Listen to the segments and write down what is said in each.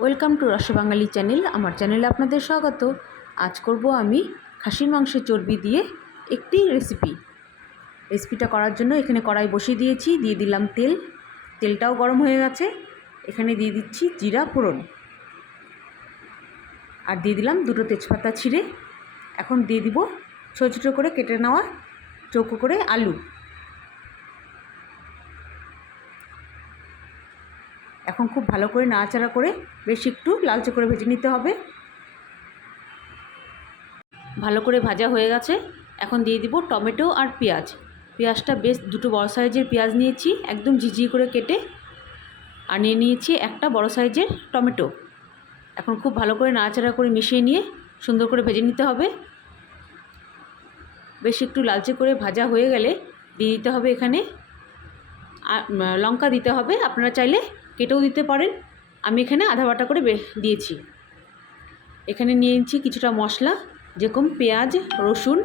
Welcome to রসবাঙালি channel. আমার চ্যানেলে আপনাদের স্বাগত। আজ করব আমি খাসির মাংসের চর্বি দিয়ে একটি রেসিপিটা করার জন্য এখানে কড়াই বসিয়ে দিয়েছি, দিয়ে দিলাম তেল। তেলটাও গরম হয়ে গেছে। এখানে দিয়ে দিচ্ছি জিরা ফোড়ন, আর দিয়ে দিলাম দুটো তেজপাতা ছিঁড়ে। এখন দিয়ে দিব ছোটো ছোটো করে কেটে নেওয়া চৌকো করে আলু। এখন খুব ভালো করে নাড়াচাড়া করে বেশ একটু লালচে করে ভেজে নিতে হবে। ভালো করে ভাজা হয়ে গেছে। এখন দিয়ে দিব টমেটো আর পেঁয়াজ। পেঁয়াজটা বেশ দুটো বড় সাইজের পেঁয়াজ নিয়েছি, একদম ঝিঝি করে কেটে। আর নিয়েছি একটা বড় সাইজের টমেটো। এখন খুব ভালো করে নাড়াচাড়া করে মিশিয়ে নিয়ে সুন্দর করে ভেজে নিতে হবে। বেশ একটু লালচে করে ভাজা হয়ে গেলে দিয়ে দিতে হবে এখানে লঙ্কা দিতে হবে। আপনারা চাইলে কেটেও দিতে পারেন। আমি এখানে আধা বাটা করে দিয়েছি। এখানে নিয়ে নিচ্ছি কিছুটা মশলা, যেরকম পেঁয়াজ, রসুন,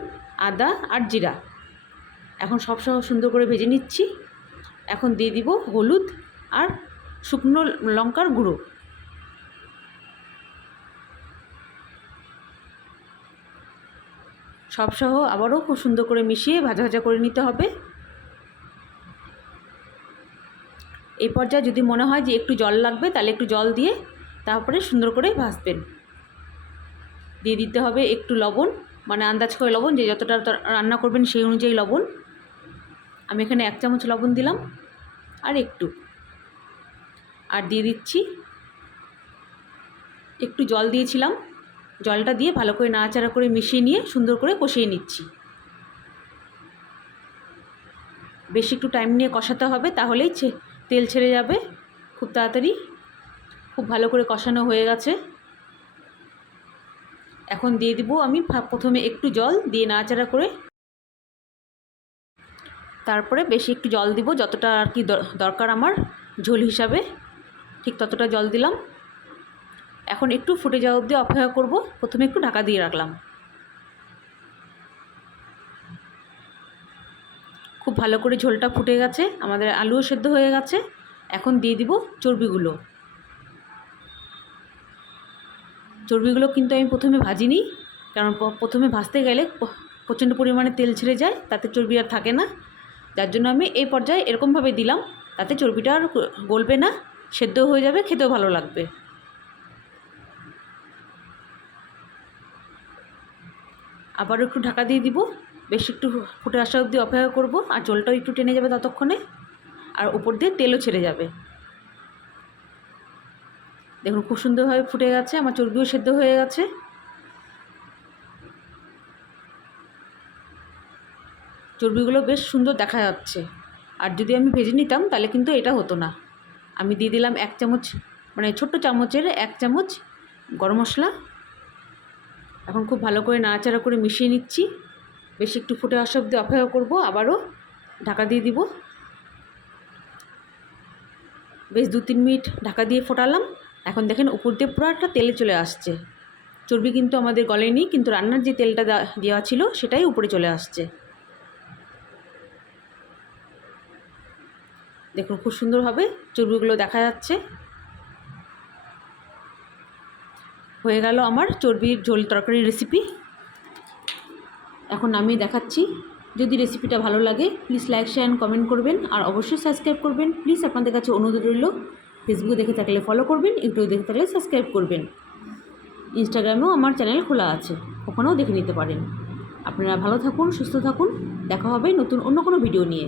আদা আর জিরা। এখন সব সুন্দর করে ভেজে নিচ্ছি। এখন দিয়ে দিব হলুদ আর শুকনো লঙ্কার গুঁড়ো। সবসহ আবারও খুব সুন্দর করে মিশিয়ে ভাজা ভাজা করে নিতে হবে। এই পর্যায়ে যদি মনে হয় যে একটু জল লাগবে, তাহলে একটু জল দিয়ে তারপরে সুন্দর করে ভাজবেন। দিয়ে দিতে হবে একটু লবণ, মানে আন্দাজ করে লবণ, যে যতটা রান্না করবেন সেই অনুযায়ী লবণ। আমি এখানে 1 চামচ লবণ দিলাম, আর দিয়ে দিচ্ছি একটু জল দিয়েছিলাম। জলটা দিয়ে ভালো করে নাড়াচাড়া করে মিশিয়ে নিয়ে সুন্দর করে কষিয়ে নিচ্ছি। বেশ একটু টাইম নিয়ে কষাতে হবে, তাহলেই তেল ছেড়ে যাবে খুব তাড়াতাড়ি। খুব ভালো করে কষানো হয়ে গেছে। এখন দিয়ে দিব আমি প্রথমে একটু জল দিয়ে নাড়াচাড়া করে, তারপরে বেশি একটু জল দিব, যতটা আর কি দরকার আমার ঝোল হিসাবে, ঠিক ততটা জল দিলাম। এখন একটু ফুটে যাওয়া অবধি অপেক্ষা করব। প্রথমে একটু ঢাকা দিয়ে রাখলাম। খুব ভালো করে ঝোলটা ফুটে গেছে, আমাদের আলুও সেদ্ধ হয়ে গেছে। এখন দিয়ে দিব চর্বিগুলো। চর্বিগুলো কিন্তু আমি প্রথমে ভাজিনি, কারণ প্রথমে ভাজতে গেলে প্রচণ্ড পরিমাণে তেল ছেড়ে যায়, তাতে চর্বি আর থাকে না। যার জন্য আমি এই পর্যায়ে এরকমভাবে দিলাম, তাতে চর্বিটা আর গলবে না, সেদ্ধ হয়ে যাবে, খেতেও ভালো লাগবে। আবারও একটু ঢাকা দিয়ে দিব। বেশ একটু ফুটে আসা অবধি অপেক্ষা করব, আর ঝোলটাও একটু টেনে যাবে ততক্ষণে, আর উপর দিয়ে তেলও ছেড়ে যাবে। দেখুন খুব সুন্দরভাবে ফুটে গেছে, আমার চর্বিও সেদ্ধ হয়ে গেছে। চর্বিগুলো বেশ সুন্দর দেখা যাচ্ছে। আর যদি আমি ভেজে নিতাম তাহলে কিন্তু এটা হতো না। আমি দিয়ে দিলাম 1 চামচ, মানে ছোট্ট চামচের 1 চামচ গরম মশলা। এখন খুব ভালো করে নাড়াচাড়া করে মিশিয়ে নিচ্ছি। বেশ একটু ফুটে আসা অবধি অপেক্ষা করব, আবারও ঢাকা দিয়ে দিব। বেশ 2-3 মিনিট ঢাকা দিয়ে ফোটালাম। এখন দেখেন উপর দিয়ে পুরো একটা তেলে চলে আসছে। চর্বি কিন্তু আমাদের গলেনি, কিন্তু রান্নার যে তেলটা দেওয়া ছিল সেটাই উপরে চলে আসছে। দেখুন খুব সুন্দরভাবে চর্বিগুলো দেখা যাচ্ছে। হয়ে গেল আমার চর্বির ঝোল তরকারির রেসিপি। এখন আমি দেখাচ্ছি। যদি রেসিপিটা ভালো লাগে please like, share and comment করবেন, আর অবশ্যই সাবস্ক্রাইব করবেন। প্লিজ আপনাদের কাছে অনুরোধ রইল, ফেসবুকে দেখে থাকলে ফলো করবেন, ইউটিউবে দেখে থাকলে সাবস্ক্রাইব করবেন। ইনস্টাগ্রামেও আমার চ্যানেল খোলা আছে, ওখানেও দেখে নিতে পারেন। আপনারা ভালো থাকুন, সুস্থ থাকুন। দেখা হবে নতুন অন্য কোনো ভিডিও নিয়ে।